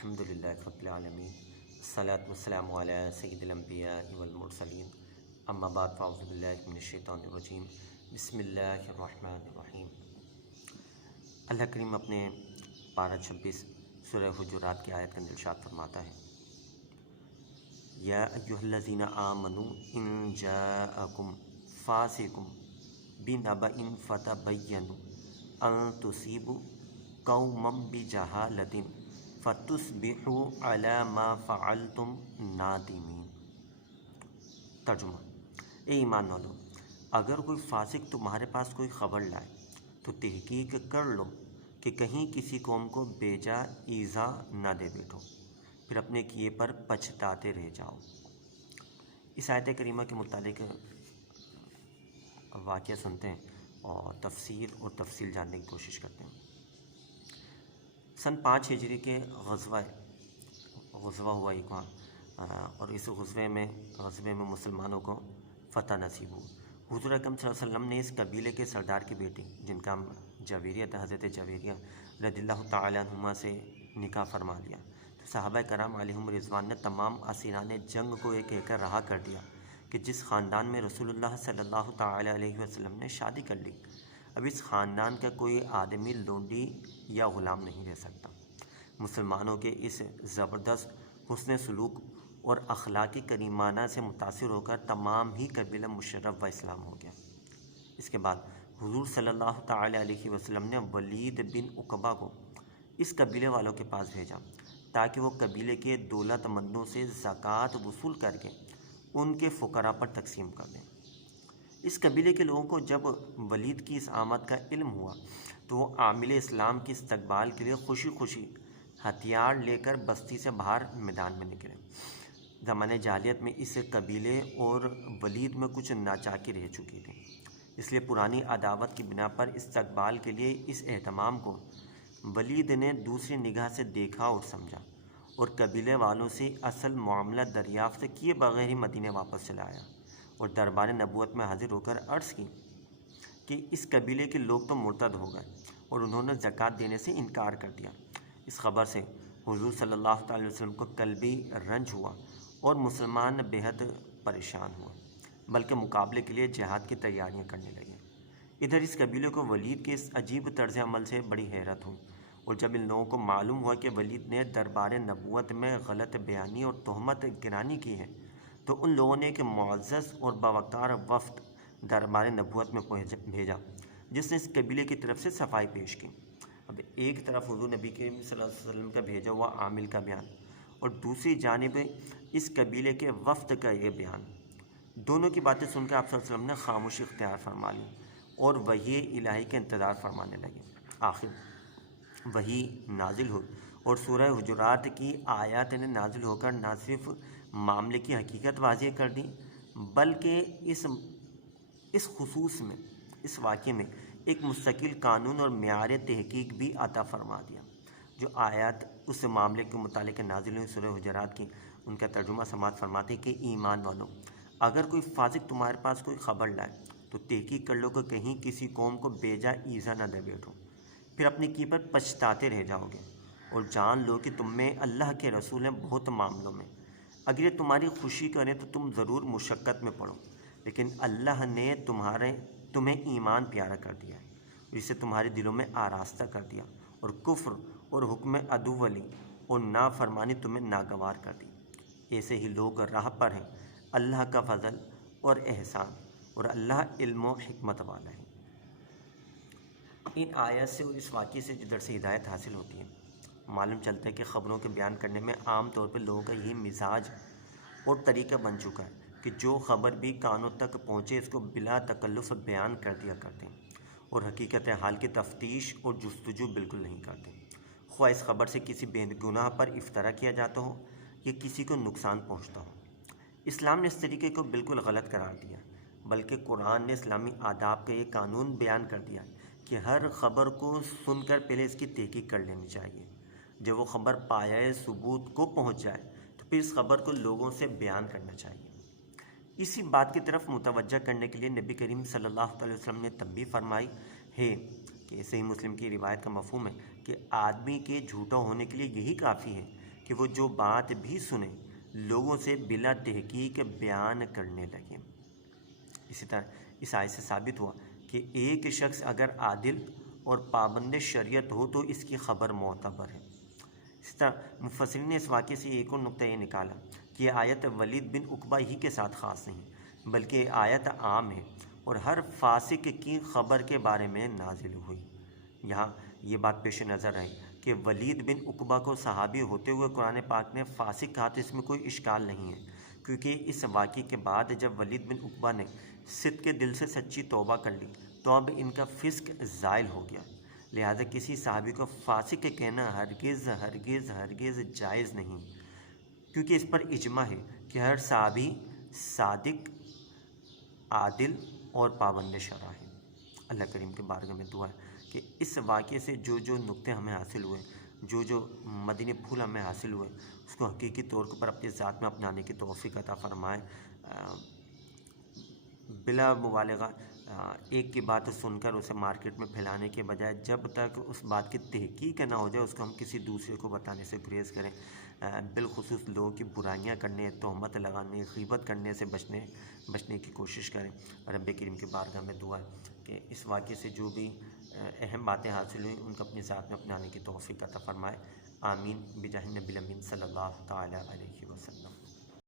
الحمدللہ رب العالمین الصلاۃ والسلام علی سید الانبیاء والمرسلین اما بعد فاعوذ باللہ من الشیطان الرجیم بسم اللہ الرحمن الرحیم۔ اللہ کریم اپنے پارہ 26 سورہ حجرات کی آیت کا ارشاد فرماتا ہے، یا ایھا الذین آمنوا ان جاءکم فاسق بنبأ فتبینوا ان تصیبوا قوما بجہالۃ فتصبحوا علی ما فعلتم نادمین۔ ترجمہ: اے ایمان والو، اگر کوئی فاسق تمہارے پاس کوئی خبر لائے تو تحقیق کر لو کہ کہیں کسی قوم کو بیجا ایذا نہ دے بیٹھو، پھر اپنے کیے پر پچھتاتے رہ جاؤ۔ اس آیت کریمہ کے متعلق واقعہ سنتے ہیں اور تفسیر اور تفصیل جاننے کی کوشش کرتے ہیں۔ سن 5 ہجری کے غزوہ ہوا ایک وہاں، اور اس غزوے میں مسلمانوں کو فتح نصیب ہوا۔ حضور اکرم صلی اللہ علیہ وسلم نے اس قبیلے کے سردار کی بیٹی، جن کا جویریہ تھا، حضرت جویریہ رضی اللہ تعالیٰ عنہما سے نکاح فرما لیا۔ تو صحابہ کرام علیہم رضوان نے تمام اسیران جنگ کو یہ کہہ کر رہا کر دیا کہ جس خاندان میں رسول اللہ صلی اللہ تعالیٰ علیہ وسلم نے شادی کر لی، اب اس خاندان کا کوئی آدمی لونڈی یا غلام نہیں رہ سکتا۔ مسلمانوں کے اس زبردست حسن سلوک اور اخلاقی کریمانہ سے متاثر ہو کر تمام ہی قبیلہ مشرف و اسلام ہو گیا۔ اس کے بعد حضور صلی اللہ تعالیٰ علیہ وسلم نے ولید بن عقبہ کو اس قبیلے والوں کے پاس بھیجا تاکہ وہ قبیلے کے دولت مندوں سے زکوٰۃ وصول کر کے ان کے فقراء پر تقسیم کر دیں۔ اس قبیلے کے لوگوں کو جب ولید کی اس آمد کا علم ہوا تو وہ عامل اسلام کی استقبال کے لیے خوشی خوشی ہتھیار لے کر بستی سے باہر میدان میں نکلے۔ زمانۂ جاہلیت میں اس قبیلے اور ولید میں کچھ ناچاکی رہ چکی تھی، اس لیے پرانی عداوت کی بنا پر استقبال کے لیے اس اہتمام کو ولید نے دوسری نگاہ سے دیکھا اور سمجھا، اور قبیلے والوں سے اصل معاملہ دریافت کیے بغیر ہی مدینے واپس چلا آیا اور دربار نبوت میں حاضر ہو کر عرض کی کہ اس قبیلے کے لوگ تو مرتد ہو گئے اور انہوں نے زکوٰۃ دینے سے انکار کر دیا۔ اس خبر سے حضور صلی اللہ تعالی وسلم کو قلبی رنج ہوا اور مسلمان بےحد پریشان ہوا، بلکہ مقابلے کے لیے جہاد کی تیاریاں کرنے لگے۔ ادھر اس قبیلے کو ولید کے اس عجیب طرز عمل سے بڑی حیرت ہوئی، اور جب ان لوگوں کو معلوم ہوا کہ ولید نے دربار نبوت میں غلط بیانی اور تہمت گرانی کی ہے، تو ان لوگوں نے ایک معزز اور باوقار وفد دربار نبوت میں بھیجا جس نے اس قبیلے کی طرف سے صفائی پیش کی۔ اب ایک طرف حضور نبی کریم صلی اللہ علیہ وسلم کا بھیجا ہوا عامل کا بیان اور دوسری جانب اس قبیلے کے وفد کا یہ بیان، دونوں کی باتیں سن کر آپ صلی اللہ علیہ وسلم نے خاموشی اختیار فرما لی اور وحی الہی کا انتظار فرمانے لگے۔ آخر وحی نازل ہوئی اور سورہ حجرات کی آیات نے نازل ہو کر نہ صرف معاملے کی حقیقت واضح کر دی، بلکہ اس خصوص میں، اس واقعے میں ایک مستقل قانون اور معیار تحقیق بھی عطا فرما دیا۔ جو آیات اس معاملے کے متعلق نازل ہوئی سورہ حجرات کی، ان کا ترجمہ سماعت فرماتے کہ ایمان والو، اگر کوئی فاسق تمہارے پاس کوئی خبر لائے تو تحقیق کر لو کہ کہیں کسی قوم کو بیجا ایذا نہ دے بیٹھو، پھر اپنے کی پر پچھتاتے رہ جاؤ گے، اور جان لو کہ تم میں اللہ کے رسول ہیں بہت معاملوں میں۔ اگر یہ تمہاری خوشی کریں تو تم ضرور مشقت میں پڑو، لیکن اللہ نے تمہیں ایمان پیارا کر دیا ہے، جسے تمہارے دلوں میں آراستہ کر دیا، اور کفر اور حکم عدو ولی اور نافرمانی تمہیں ناگوار کر دی۔ ایسے ہی لوگ راہ پر ہیں، اللہ کا فضل اور احسان، اور اللہ علم و حکمت والا ہے۔ ان آیات سے اور اس واقعے سے جو درس ہدایت حاصل ہوتی ہے، معلوم چلتا ہے کہ خبروں کے بیان کرنے میں عام طور پہ لوگوں کا یہی مزاج اور طریقہ بن چکا ہے کہ جو خبر بھی کانوں تک پہنچے اس کو بلا تکلف بیان کر دیا کرتے ہیں، اور حقیقت حال کی تفتیش اور جستجو بالکل نہیں کرتے، خواہ اس خبر سے کسی بے گناہ پر افطرا کیا جاتا ہو یا کسی کو نقصان پہنچتا ہو۔ اسلام نے اس طریقے کو بالکل غلط قرار دیا، بلکہ قرآن نے اسلامی آداب کا یہ قانون بیان کر دیا کہ ہر خبر کو سن کر پہلے اس کی تحقیق کر لینی چاہیے۔ جب وہ خبر پایۂ ثبوت کو پہنچ جائے تو پھر اس خبر کو لوگوں سے بیان کرنا چاہیے۔ اسی بات کی طرف متوجہ کرنے کے لیے نبی کریم صلی اللہ علیہ وسلم نے تنبیہ فرمائی ہے کہ صحیح مسلم کی روایت کا مفہوم ہے کہ آدمی کے جھوٹا ہونے کے لیے یہی کافی ہے کہ وہ جو بات بھی سنیں لوگوں سے بلا تحقیق بیان کرنے لگے۔ اسی طرح اس آیت سے ثابت ہوا کہ ایک شخص اگر عادل اور پابند شریعت ہو تو اس کی خبر معتبر ہے۔ اس طرح مفسرین نے اس واقعے سے ایک اور نقطہ یہ نکالا کہ یہ آیت ولید بن عقبہ ہی کے ساتھ خاص نہیں بلکہ یہ آیت عام ہے اور ہر فاسق کی خبر کے بارے میں نازل ہوئی۔ یہاں یہ بات پیش نظر آئی کہ ولید بن عقبہ کو صحابی ہوتے ہوئے قرآن پاک نے فاسق کہا تو اس میں کوئی اشکال نہیں ہے، کیونکہ اس واقعے کے بعد جب ولید بن عقبہ نے صدق کے دل سے سچی توبہ کر لی تو اب ان کا فسق زائل ہو گیا، لہذا کسی صحابی کو فاسق کہنا ہرگز ہرگز ہرگز جائز نہیں، کیونکہ اس پر اجماع ہے کہ ہر صحابی صادق، عادل اور پابند شرع ہے۔ اللہ کریم کے بارگاہ میں دعا ہے کہ اس واقعے سے جو نقطے ہمیں حاصل ہوئے، جو مدنی پھول ہمیں حاصل ہوئے، اس کو حقیقی طور پر اپنی ذات میں اپنانے کی توفیق عطا فرمائے۔ بلا مبالغہ ایک کی بات سن کر اسے مارکیٹ میں پھیلانے کے بجائے جب تک اس بات کی تحقیق نہ ہو جائے اس کو ہم کسی دوسرے کو بتانے سے گریز کریں، بالخصوص لوگوں کی برائیاں کرنے، تہمت لگانے، غیبت کرنے سے بچنے کی کوشش کریں۔ رب کریم کے بارگاہ میں دعا ہے کہ اس واقعے سے جو بھی اہم باتیں حاصل ہوئیں ان کو اپنی ذات میں اپنانے کی توفیق عطا فرمائے۔ آمین بجاہ نبی الامین صلی اللہ تعالیٰ علیہ وسلم۔